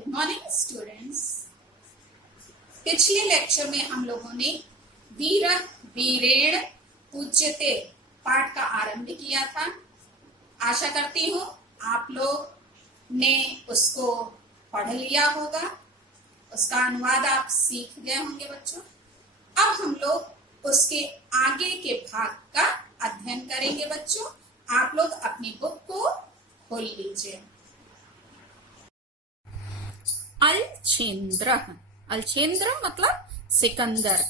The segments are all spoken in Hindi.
Good morning students. पिछले लेक्चर में हम लोगों ने वीर वीरेण पूज्यते पाठ का आरंभ किया था। आशा करती हूँ आप लोग ने उसको पढ़ लिया होगा, उसका अनुवाद आप सीख गए होंगे बच्चों। अब हम लोग उसके आगे के भाग का अध्ययन करेंगे बच्चों। आप लोग अपनी बुक को खोल लीजिए। अलछेन्द्र, अलछेन्द्र मतलब सिकंदर।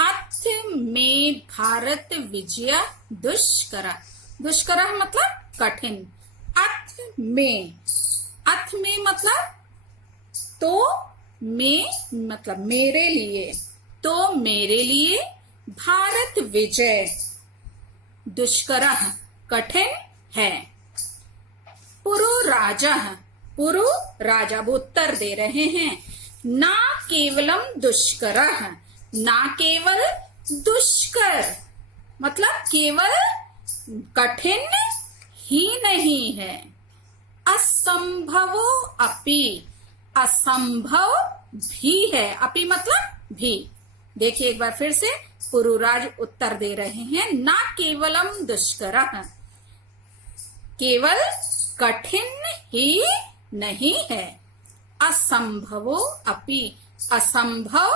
अथ में भारत विजय दुष्कर, दुष्कर मतलब कठिन। अथ में मतलब तो, में मतलब मेरे लिए, तो मेरे लिए भारत विजय दुष्कर कठिन है। पुरु राजा, पुरु राजा वो उत्तर दे रहे हैं। ना केवलम दुष्कर, ना केवल दुष्कर मतलब केवल कठिन ही नहीं है, असंभवो अपि, असंभव भी है। अपि मतलब भी। देखिए एक बार फिर से पुरुराज उत्तर दे रहे हैं। ना केवलम दुष्कर, केवल कठिन ही नहीं है, असंभवो अपि असंभव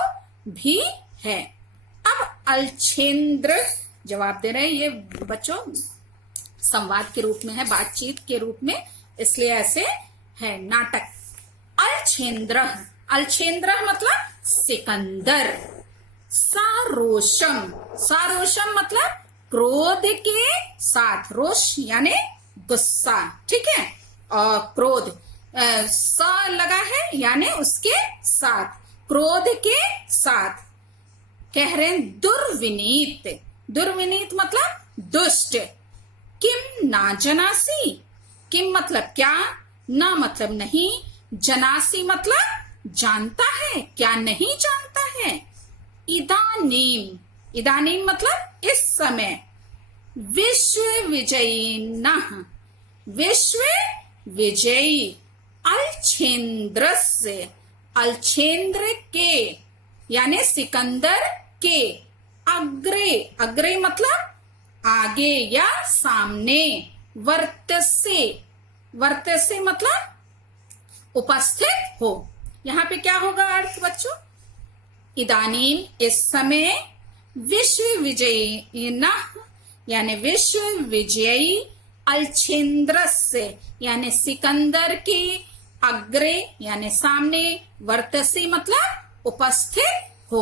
भी है। अब अलछेन्द्र जवाब दे रहे हैं। ये बच्चों संवाद के रूप में है, बातचीत के रूप में, इसलिए ऐसे है नाटक। अलछेन्द्र, अलछेन्द्र मतलब सिकंदर। सारोषम, सारोषम मतलब क्रोध के साथ, रोष यानी गुस्सा, ठीक है। और क्रोध सा लगा है यानी उसके साथ, क्रोध के साथ। कह रहे हैं दुर्विनीत, दुर्विनीत मतलब दुष्ट। किम ना जनासी, किम मतलब क्या, ना मतलब नहीं, जनासी मतलब जानता है, क्या नहीं जानता है। इदानीम, इदानीम मतलब इस समय। विश्व विजयी न, विश्व विजयी अलछेन्द्र से, अलछेन्द्र के यानी सिकंदर के। अग्रे, अग्रे मतलब आगे या सामने। वर्तसे, वर्तसे मतलब उपस्थित हो। यहाँ पे क्या होगा अर्थ बच्चों? इदानीम इस समय, विश्व विजयी न यानी विश्व विजयी अलछेन्द्र से यानी सिकंदर के। अग्रे यानी सामने। वर्तसे मतलब उपस्थित हो।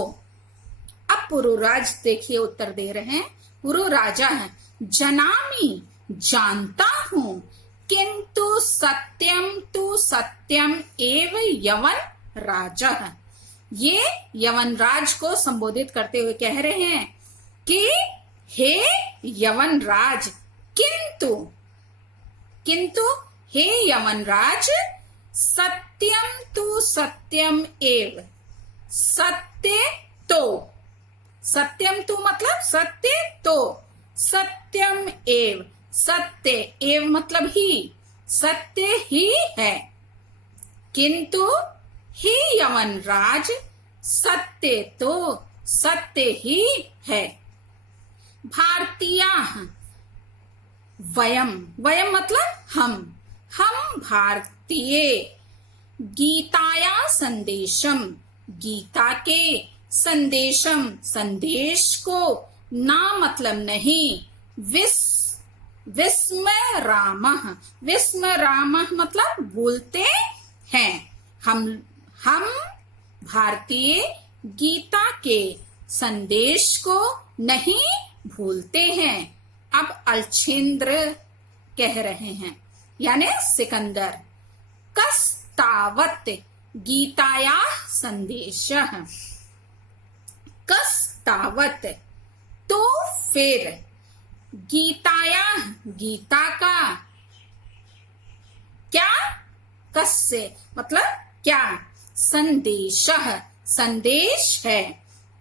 अब पुरुराज देखिए उत्तर दे रहे हैं। पुरु राजा है। जनामी जानता हूं, किंतु सत्यम तु सत्यम एव यवन राजा है। ये यवन राज को संबोधित करते हुए कह रहे हैं कि हे यवन राज, किंतु, किंतु हे यवन राज, सत्यम तु सत्यम एव, सत्य तो, सत्यम तु मतलब सत्य तो, सत्यम एव, सत्य एव मतलब ही, सत्य ही है। किंतु हे यवन राज, सत्य तो सत्य ही है। भारतीय, वयम, वयम मतलब हम भारतीय। गीताया संदेशम, गीता के, संदेशम संदेश को, ना मतलब नहीं। विस्मय रामः, विस्मय रामः मतलब बोलते हैं। हम भारतीय गीता के संदेश को नहीं भूलते हैं। अब अलछेन्द्र कह रहे हैं यानी सिकंदर। कस्तावत गीताया संदेशः, कस्तावत तो फिर, गीताया गीता का, क्या, कस्य मतलब क्या, संदेशः संदेश है,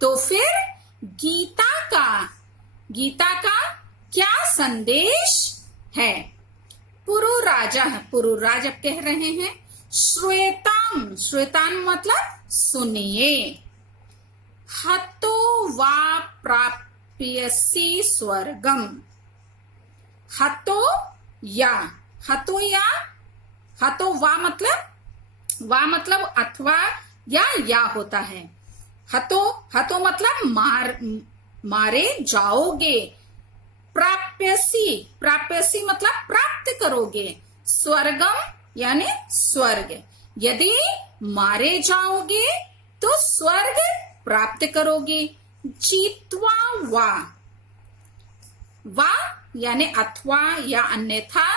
तो फिर गीता का, गीता का क्या संदेश है। पुरु राजा, पुरु राजा कह रहे हैं। श्वेता श्रूयताम मतलब सुनिए। हतो वा प्राप्यसि स्वर्गम। हतो या, हतो या, हतो वा मतलब अथवा या होता है। हतो हतो मतलब मारे जाओगे। प्राप्यसी मतलब प्राप्त करोगे। स्वर्गम यानी स्वर्ग। यदि मारे जाओगे तो स्वर्ग प्राप्त करोगे। जीत्वा वा यानी अथवा या अन्यथा।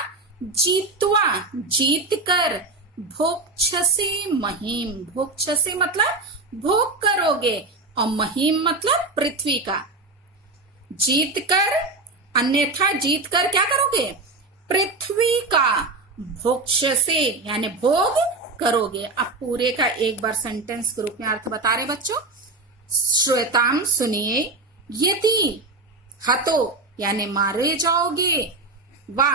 जीतवा जीत कर। भोक्ष्यसे महीम, भोक्ष्यसे मतलब भोग करोगे और महीम मतलब पृथ्वी का। जीत कर, अन्यथा जीत कर क्या करोगे? पृथ्वी का। भोक्ष्यसे यानी भोग करोगे। अब पूरे का एक बार सेंटेंस के रूप में अर्थ बता रहे बच्चों। श्वेताम सुनिए। यदि हतो यानी मारे जाओगे। वा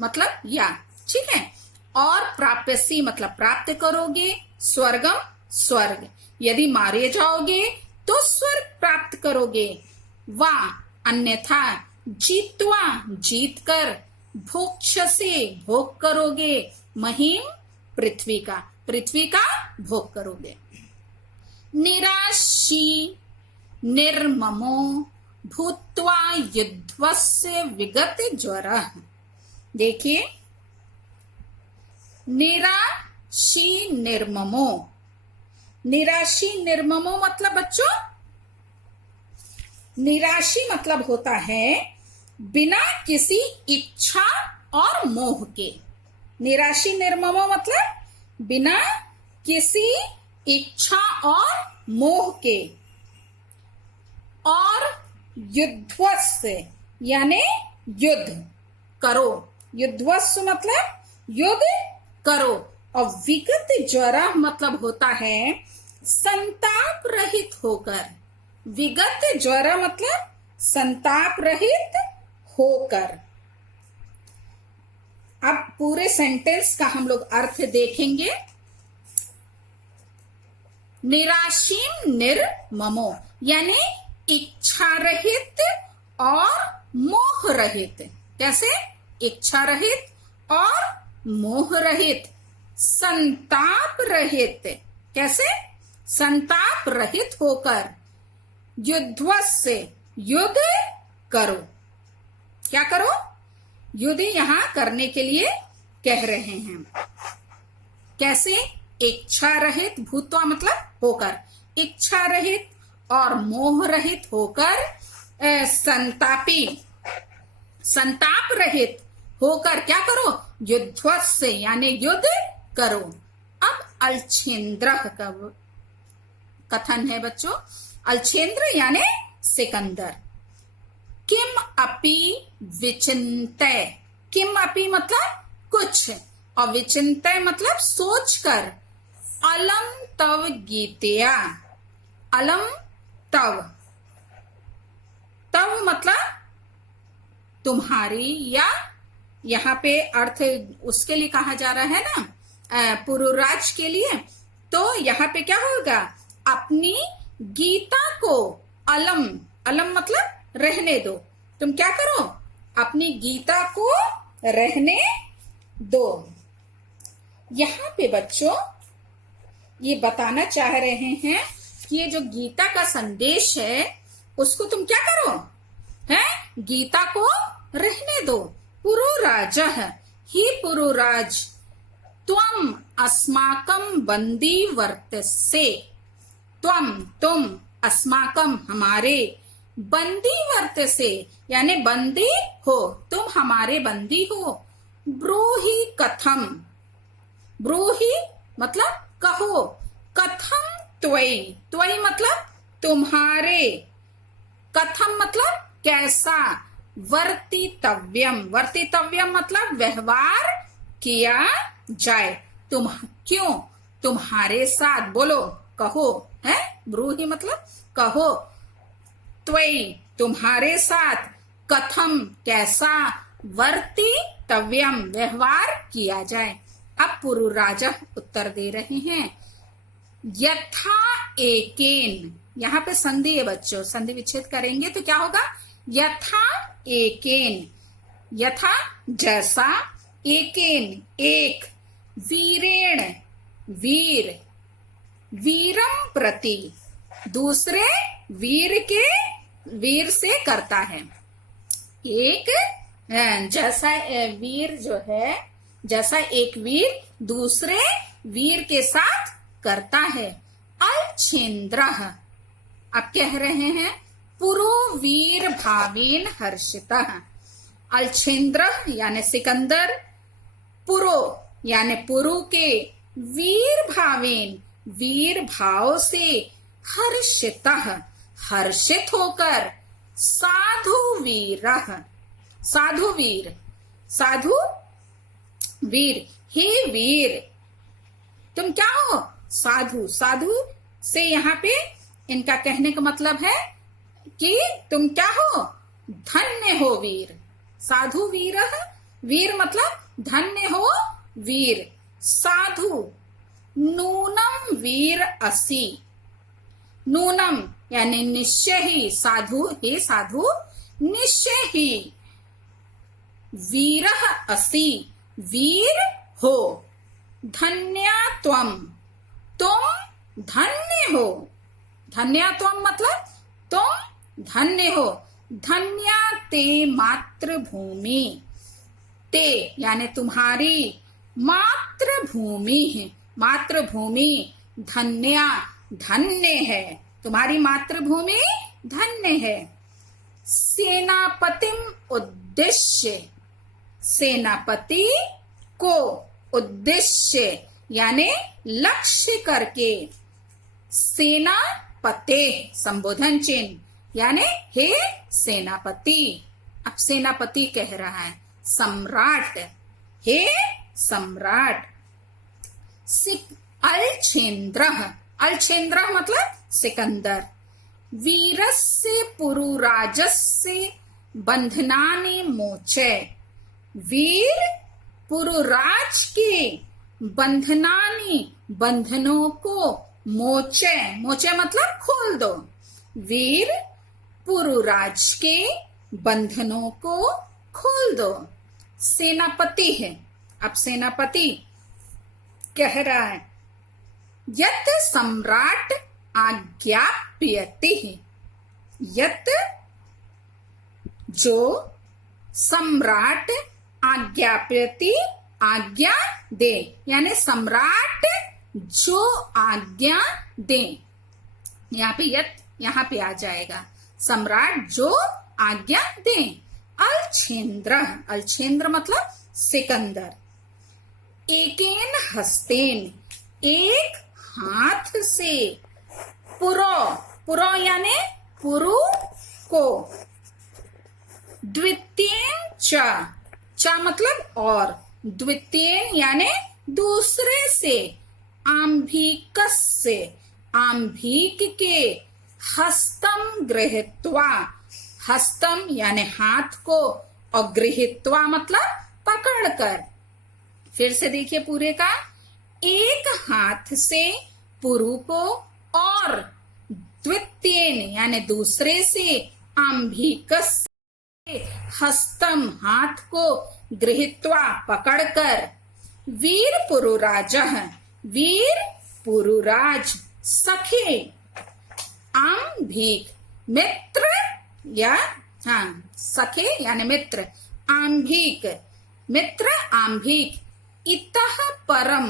मतलब या, ठीक है। और प्राप्यसी मतलब प्राप्त करोगे। स्वर्गम स्वर्ग। यदि मारे जाओगे तो स्वर्ग प्राप्त करोगे। वा अन्यथा जीतवा जीत कर। भोक्ष्यसे भोग करोगे। महीम पृथ्वी का भोग करोगे। निराशी निर्ममो भूत्वा युद्धस्य विगत ज्वरः। देखिए, निराशी निर्ममो। निराशी निर्ममो मतलब बच्चों, निराशी मतलब होता है बिना किसी इच्छा और मोह के। निराशी निर्ममो मतलब बिना किसी इच्छा और मोह के। और युद्धवस्य यानी युद्ध करो। युद्धवस्य मतलब युद्ध करो। और विगत ज्वरा मतलब होता है संताप रहित होकर। विगत ज्वरा मतलब संताप रहित होकर। अब पूरे सेंटेंस का हम लोग अर्थ देखेंगे। निराशीम निर्ममो यानी इच्छा रहित और मोह रहित। कैसे? इच्छा रहित और मोह रहित। संताप रहित। कैसे? संताप रहित होकर। युद्धवस्य युद्ध करो। क्या करो? युद्ध यहां करने के लिए कह रहे हैं। कैसे? इच्छा रहित, भूत्वा मतलब होकर, इच्छा रहित और मोह रहित होकर। संतापी, संताप रहित होकर क्या करो? युद्धवस्य यानी युद्ध करो। अब अलछेंद्र का कथन है बच्चों। अलछेंद्र यानी सिकंदर। किम अपि विचिंतय। किम अपि मतलब कुछ, और विचिंतय मतलब सोचकर। अलम तव गीतया। अलम तव, तव मतलब तुम्हारी, या यहाँ पे अर्थ उसके लिए कहा जा रहा है ना, पुरुराज के लिए। तो यहाँ पे क्या होगा? अपनी गीता को अलम, अलम मतलब रहने दो। तुम क्या करो? अपनी गीता को रहने दो। यहाँ पे बच्चों ये बताना चाह रहे हैं कि ये जो गीता का संदेश है उसको तुम क्या करो? है गीता को रहने दो। पुरुराजः ही पुरुराज त्वम अस्माकं बंदी वर्तसे। त्वम तुम, अस्माकं हमारे, बंदी वर्तसे यानी बंदी हो, तुम हमारे बंदी हो। ब्रूहि कथम, ब्रूहि मतलब कहो। कथम त्वयि, त्वयि मतलब तुम्हारे, कथम मतलब कैसा। वर्तितव्यम, वर्तितव्यम मतलब व्यवहार किया जाए। तुम क्यों? तुम्हारे साथ, बोलो, कहो। है ब्रूहि मतलब कहो। त्वयि तुम्हारे साथ। कथम कैसा। वर्तितव्यम व्यवहार किया जाए। अब पुरुराजः उत्तर दे रहे हैं, यथा एकेन, यहाँ पे संधि है बच्चों, संधि विच्छेद करेंगे तो क्या होगा, यथा एकेन, यथा जैसा, एकेन एक, वीरेण वीर, वीरम प्रति दूसरे वीर से करता है। एक जैसा वीर जो है, जैसा एक वीर दूसरे वीर के साथ करता है। अलछेन्द्रः, अब कह रहे हैं पुरु वीर भावेन हर्षितः। अलछेन्द्र यानी सिकंदर, पुरो यानी पुरु के, वीर भावेन वीर भाव से, हर्षितः हर्षित होकर, साधु वीरः साधु वीर, साधु वीर, हे वीर तुम क्या हो, साधु। साधु से यहाँ पे इनका कहने का मतलब है कि तुम क्या हो, धन्य हो वीर। साधु वीरः, वीर मतलब धन्य हो वीर। साधु, नूनम वीर असि, नूनम यानी निश्चय ही, साधु हे साधु निश्चय ही, वीरः असि वीर हो, धन्या त्वम तुम धन्य हो, धन्या त्वम मतलब तुम धन्य हो, धन्या ते मातृभूमि, ते यानी तुम्हारी, मातृभूमि है, मातृभूमि, धन्या धन्य है, तुम्हारी मातृभूमि धन्य है। सेनापतिम उद्देश्य, सेनापति को उद्देश्य यानी लक्ष्य करके, सेनापते संबोधन चिन्ह यानी हे सेनापति। अब सेनापति कह रहा है सम्राट, हे सम्राट। अलछेन्द्रः, अलछेन्द्रः मतलब सिकंदर। वीरस्य पुरुराजस्य बंधनानि मोचे, वीर पुरुराज के बंधनानि बंधनों को, मोचे मोचे मतलब खोल दो, वीर पुरुराज के बंधनों को खोल दो। सेनापति है, अब सेनापति कह रहा है, यत सम्राट आज्ञाप्यते, यत जो सम्राट आज्ञाप्यति आज्ञा दे, यानी सम्राट जो आज्ञा दे, यहाँ पे यत यहाँ पे आ जाएगा, सम्राट जो आज्ञा दे। अलछेन्द्र, अलछेन्द्र मतलब सिकंदर। एकेन हस्तेन एक हाथ से, पुरो पुरो यानी पुरु को, द्वितीयन च मतलब और, द्वितीयन यानी दूसरे से, आंभिकस से आंभिक के, हस्तम गृहीत्वा, हस्तम यानी हाथ को, और गृहीत्वा मतलब पकड़कर। फिर से देखिए पूरे का, एक हाथ से पुरु को, और द्वितीयन यानी दूसरे से, आंभिकस से, हस्तम हाथ को, गृहीत्वा पकड़कर। वीर पुरुराजः, वीर पुरुराज, सखे आंभिक मित्र या सखे यानी मित्र, आंभिक मित्र आंभिक। इतः परम,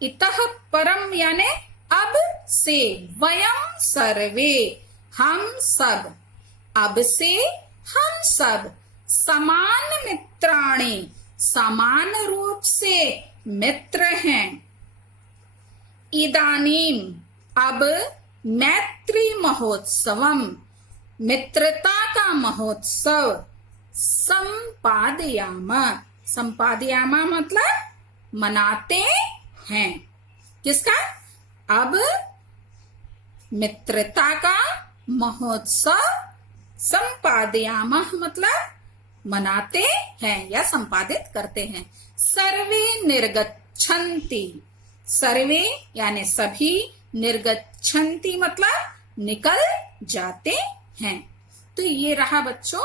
इतः परम यानी अब से, वयम सर्वे हम सब, अब से हम सब, समान मित्राणि समान रूप से मित्र हैं। इदानीम अब, मैत्री महोत्सवम मित्रता का महोत्सव, संपादयामा, संपादयामा मतलब मनाते हैं। किसका? अब मित्रता का महोत्सव, संपादयामा मतलब मनाते हैं या संपादित करते हैं। सर्वे निर्गच्छन्ति, सर्वे यानी सभी, निर्गच्छन्ति मतलब निकल जाते हैं। तो ये रहा बच्चों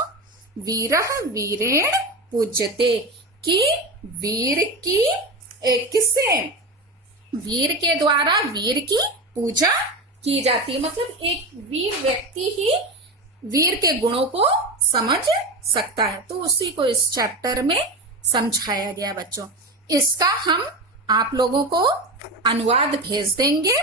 वीरः वीरेण पूज्यते, कि वीर की किससे, वीर के द्वारा वीर की पूजा की जाती है। मतलब एक वीर व्यक्ति ही वीर के गुणों को समझ सकता है। तो उसी को इस चैप्टर में समझाया गया बच्चों। इसका हम आप लोगों को अनुवाद भेज देंगे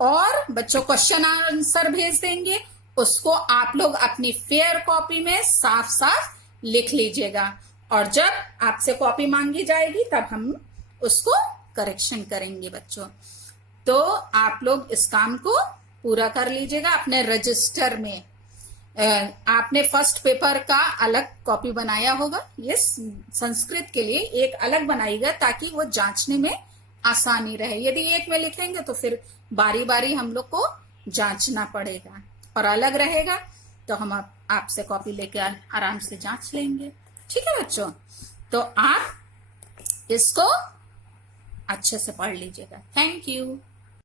और बच्चों क्वेश्चन आंसर भेज देंगे। उसको आप लोग अपनी फेयर कॉपी में साफ साफ लिख लीजिएगा, और जब आपसे कॉपी मांगी जाएगी तब हम उसको करेक्शन करेंगे बच्चों। तो आप लोग इस काम को पूरा कर लीजिएगा अपने रजिस्टर में। आपने फर्स्ट पेपर का अलग कॉपी बनाया होगा, ये संस्कृत के लिए एक अलग बनाएगा ताकि वो जांचने में आसानी रहे। यदि एक में लिखेंगे तो फिर बारी बारी हम लोग को जांचना पड़ेगा, और अलग रहेगा तो हम आपसे कॉपी लेके आराम से जांच लेंगे। ठीक है बच्चों, तो आप इसको अच्छे से पढ़ लीजिएगा। Thank you.